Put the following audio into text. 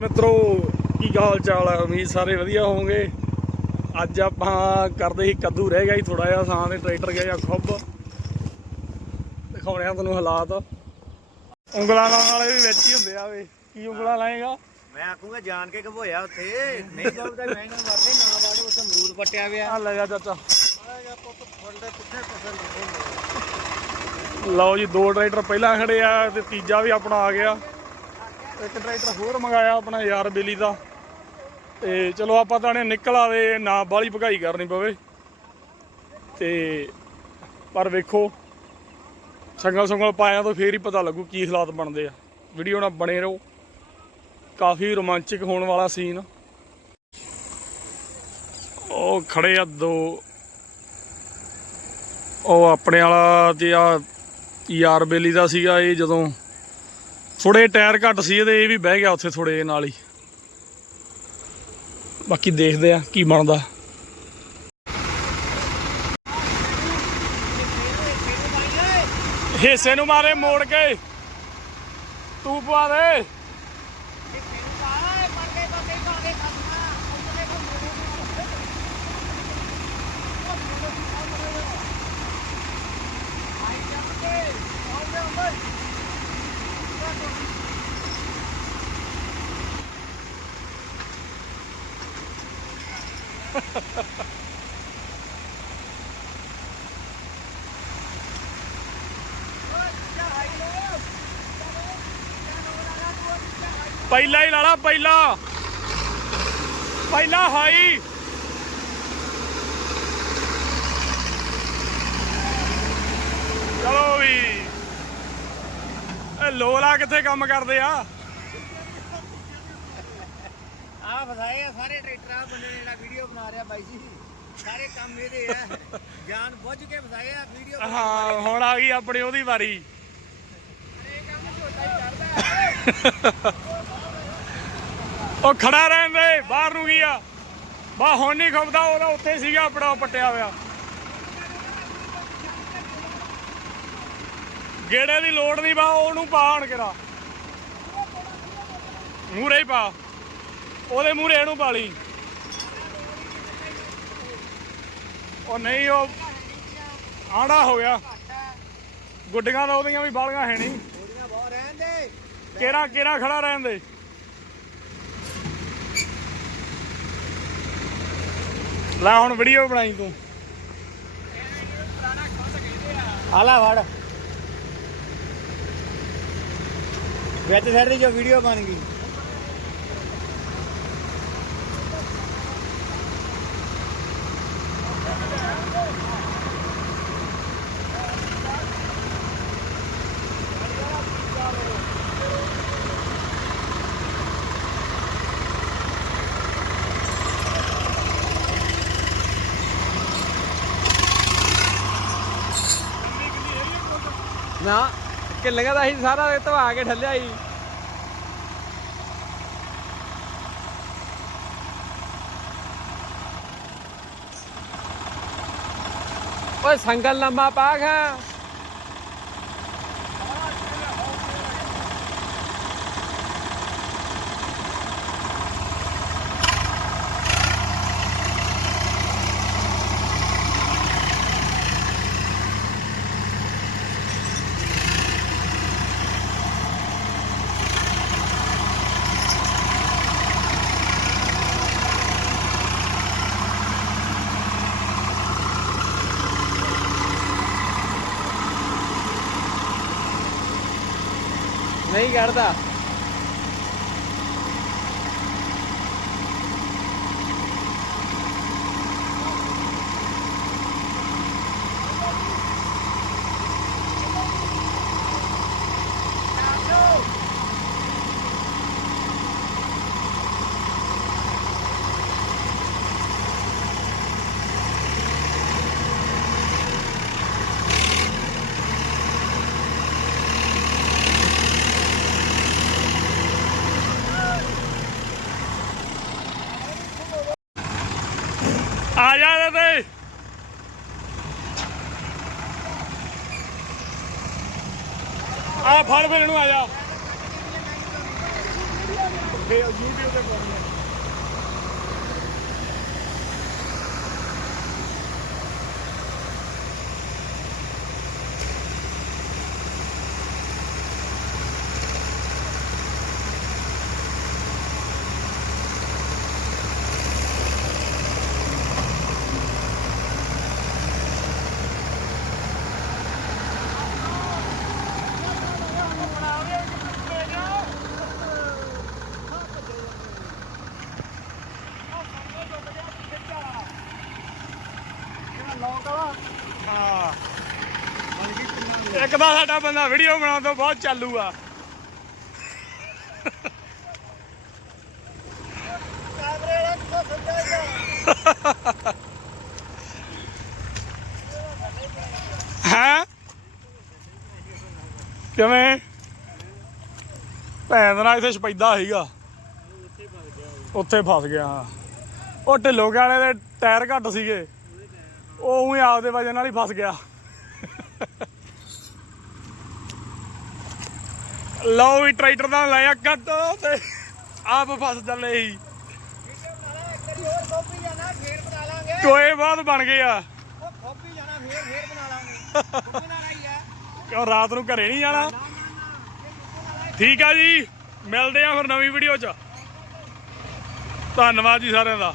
ਮਿੱਤਰੋ ਕੀ ਹਾਲ ਚਾਲ ਹੈ ਉਮੀਦ ਸਾਰੇ ਵਧੀਆ ਹੋਵੋਗੇ। ਅੱਜ ਆਪਾਂ ਕਰਦੇ ਸੀ ਕੱਦੂ ਰਹਿ ਗਿਆ ਸੀ ਥੋੜਾ ਜਿਹਾ ਸਾਂ ਦੇ ਟਰੈਕਟਰ ਗਿਆ ਜਾਂ ਖੁੱਬ। ਦਿਖਾਉਣੇ ਆ ਤੁਹਾਨੂੰ ਹਾਲਾਤ। ਉਂਗਲਾਂ ਲਾਉਣ ਵਾਲੇ ਵੀ ਵਿੱਚ ਹੀ ਹੁੰਦੇ ਆ ਵੇ। ਕੀ ਉਂਗਲਾਂ ਲਾਏਗਾ? ਮੈਂ ਆਖੂੰਗਾ ਜਾਣ ਕੇ ਘਬੋਇਆ ਉੱਥੇ। ਨਹੀਂ ਜਾਊਗਾ ਮੈਂ ਨਾ ਮਰਨੇ ਨਾ ਵਾੜੇ ਉੱਥੇ ਅਮਰੂਦ ਪੱਟਿਆ ਪਿਆ। ਆ ਲੈ ਜਾ ਚਾਚਾ। ਲਓ ਜੀ ਦੋ ਟਰੈਕਟਰ ਪਹਿਲਾਂ ਖੜੇ ਆ ਤੇ ਤੀਜਾ ਵੀ ਆਪਣਾ ਆ ਗਿਆ। ਇੱਕ ਟਰੈਕਟਰ ਹੋਰ ਮੰਗਾਇਆ ਆਪਣਾ ਯਾਰ ਬੇਲੀ ਦਾ। ਤੇ ਚਲੋ ਆਪਾਂ ਤਾਂ ਨੇ ਨਿਕਲ ਆਵੇ, ਨਾ ਬਾਹਲੀ ਭਗਾਈ ਕਰਨੀ ਪਵੇ। ਤੇ ਪਰ ਵੇਖੋ, ਸੰਗਲ ਸੰਗਲ ਪਾਇਆ ਤਾਂ ਫੇਰ ਹੀ ਪਤਾ ਲੱਗੂ ਕੀ ਹਾਲਾਤ ਬਣਦੇ ਆ। ਵੀਡੀਓ ਨਾਲ ਬਣੇ ਰਹੋ। ਕਾਫੀ ਰੋਮਾਂਚਿਕ ਹੋਣ ਵਾਲਾ ਸੀਨ। ਉਹ ਖੜੇ ਆ ਦੋ। ਉਹ ਆਪਣੇ ਵਾਲਾ ਤੇ ਆ ਯਾਰ ਬੇਲੀ ਦਾ ਸੀਗਾ ਇਹ ਜਦੋਂ ਥੋੜੇ ਟਾਇਰ ਘੱਟ ਸੀ ਇਹਦੇ, ਇਹ ਵੀ ਬਹਿ ਗਿਆ ਉੱਥੇ ਥੋੜੇ ਨਾਲ ਹੀ। ਬਾਕੀ ਦੇਖਦੇ ਆ ਕੀ ਬਣਦਾ। ਹਿੱਸੇ ਨੂੰ ਮਾਰੇ, ਮੋੜ ਕੇ। ਤੂੰ ਪਵਾ ਦੇ। ਪਹਿਲਾ ਹੀ ਲਾਲਾ ਪਹਿਲਾ। ਪਹਿਲਾ ਹਾਈ ਚਲੋ ਵੀ। ਇਹ ਲੋਲਾ ਕਿੱਥੇ ਕੰਮ ਕਰਦੇ ਆ? ਆ ਫਸਾਏ ਆ ਸਾਰੇ ਟਰੈਕਟਰ ਆ ਬੰਦੇ ਨੇ ਜਿਹੜਾ ਵੀਡੀਓ ਬਣਾ ਰਿਹਾ ਬਾਈ ਜੀ। ਸਾਰੇ ਕੰਮ ਇਹਦੇ ਆ। ਜਾਨ ਬੁੱਝ ਕੇ ਫਸਾਏ ਆ ਵੀਡੀਓ ਹਾਂ ਹੁਣ ਆ ਗਈ ਆਪਣੀ ਉਹਦੀ ਵਾਰੀ। ਉਹ ਖੜਾ ਰਹਿਣ ਦੇ ਬਾਹਰ ਨੂੰ ਕੀ ਆ ਬਾ ਹੁਣ ਨਹੀਂ ਖੁੱਬਦਾ ਉਹਦਾ ਉੱਥੇ ਸੀਗਾ ਆਪਣਾ ਪੱਟਿਆ ਹੋਇਆ। ਗੇੜੇ ਦੀ ਲੋੜ ਨਹੀਂ ਬਾ ਉਹਨੂੰ ਪਾ ਹਣ ਕਿਰਾ ਮੂਰੇ ਹੀ ਪਾ। ਉਹਦੇ ਮੂਰੇ ਇਹਨੂੰ ਲਈ ਉਹ ਨਹੀਂ ਉਹ ਆੜਾ ਹੋ ਗਿਆ। ਗੁੱਡੀਆਂ ਤਾਂ ਉਹਦੀਆਂ ਵੀ ਬਾਲੀਆਂ ਹੈ ਨਹੀਂ। ਉਹਦੀਆਂ ਬਹੁਤ ਰਹਿਣ ਦੇ। ਕਿਹੜਾ ਕਿਹੜਾ ਖੜਾ ਰਹਿਣ ਦੇ? ਲੈ ਹੁਣ ਵੀਡੀਓ ਬਣਾਈ ਤੂੰ। ਆਲਾ ਫੜ। ਵਿੱਚ ਦੀ ਜੋ ਵੀਡੀਓ ਬਣ ਗਈ। ਨਾ ਕਿੱਲੀਆਂ ਦਾ ਅਸੀਂ ਸਾਰਾ ਧਵਾ ਕੇ ਠੱਲਿਆ ਸੀ। ਓਏ ਸੰਗਲ ਲੰਮਾ ਪਾ ਖਾ ਨਹੀਂ ਆ ਜਾ ਇਹਦੇ ਤੇ। ਆ ਫੜ ਫਿਰ ਇਹਨੂੰ ਆ ਜਾ। ਫੇਰ YouTube ਤੇ ਪਾਉਣੀ ਹਾਂ। ਇੱਕ ਤਾਂ ਸਾਡਾ ਬੰਦਾ ਵੀਡੀਓ ਬਣਾਉਣ ਤੋਂ ਬਹੁਤ ਚਾਲੂ ਆ। ਕੈਮਰੇ ਹੈ? ਕਿਵੇਂ? ਭੈਣ ਦਾ ਇੱਥੇ ਸਪੈਦਾ ਸੀਗਾ। ਉੱਥੇ ਫਸ ਗਿਆ ਹਾਂ। ਉਹ ਢਿੱਲੋਂ ਵਾਲੇ ਦੇ ਟਾਇਰ ਘੱਟ ਸੀਗੇ। ਉਹ ਉਹੀ ਆਪਦੇ ਵਜਨ ਨਾਲ ਹੀ ਫਸ ਗਿਆ। ਲਓ ਵੀ ਟਰੈਕਟਰ ਦਾ ਲਾਇਆ ਕੱਟ ਤੇ ਆਪ ਫਸ ਚੱਲੇ ਸੀ। ਵੀਡੀਓ ਬਣਾ ਬਾਅਦ ਬਣ ਗਏ ਆ। ਉਹ ਜਾਣਾ ਫੇਰ ਫੇਰ ਬਣਾ ਲਾਂਗੇ ਕਾਪੀ ਨਾਲ ਆਈ ਆ ਕਿਉਂ ਰਾਤ ਨੂੰ ਘਰੇ ਨਹੀਂ ਜਾਣਾ। ਠੀਕ ਆ ਜੀ, ਮਿਲਦੇ ਆ ਫਿਰ ਨਵੀਂ ਵੀਡੀਓ 'ਚ। ਧੰਨਵਾਦ ਜੀ ਸਾਰਿਆਂ ਦਾ।